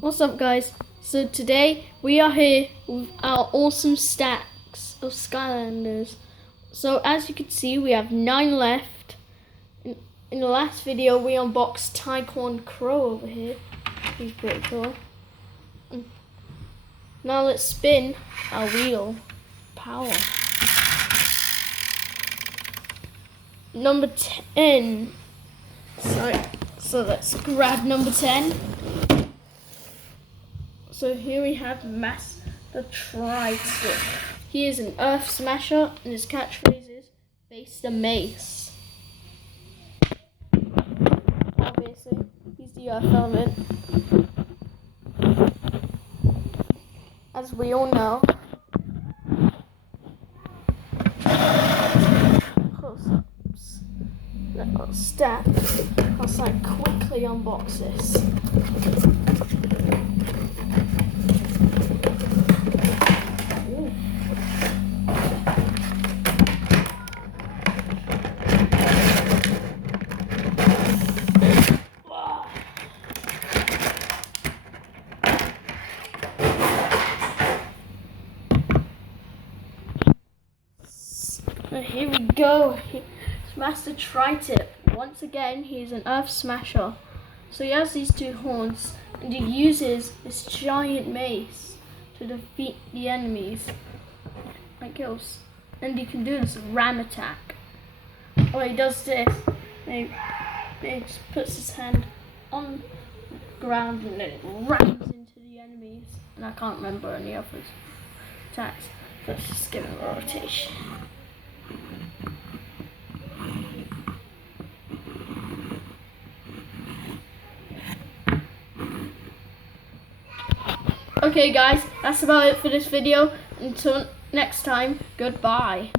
What's up, guys? So today we are here with our awesome stacks of Skylanders. So as you can see, we have 9 left. In the last video we unboxed Tycoon Crow over here. He's pretty cool. Now let's spin our wheel. Power. Number 10. So let's grab number 10. So here we have Master Tricep. He is an Earth Smasher and his catchphrase is "Face the Mace." Obviously, he's the Earth element, as we all know. Close-ups. Little stat. I'll quickly unbox this. Here we go. It's Master Tricep. Once again, he's an Earth Smasher. So he has these 2 horns, and he uses this giant mace to defeat the enemies. Like this. And he can do this ram attack. Oh, he does this. He just puts his hand on the ground and then it rams into the enemies. And I can't remember any other attacks. Let's just give him a rotation. Okay guys, that's about it for this video. Until next time, goodbye.